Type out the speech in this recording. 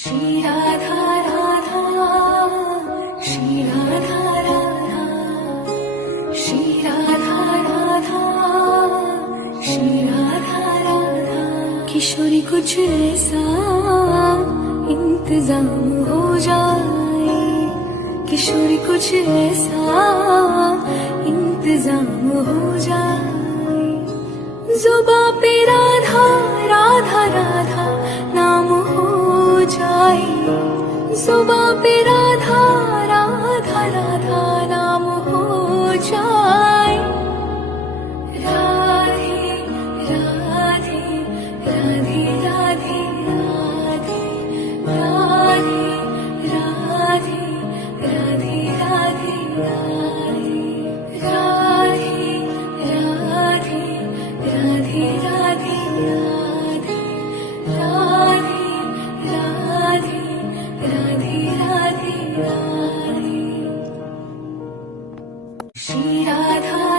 श्री राधा राधा, श्री राधा राधा, श्री राधा राधा, श्री राधा राधा। किशोरी कुछ ऐसा इंतजाम हो जाए, किशोरी कुछ ऐसा इंतजाम हो जाए। जुबां पे राधा राधा राधा नाम हो जाए, जुबां पे राधा राधा राधा नाम हो जाए। राधे राधे राधे राधे राधे, राधे राधे राधे राधे राधे, राधे राधे राधे राधे राधे, राधे राधे राधे राधे राधे। श्री राधा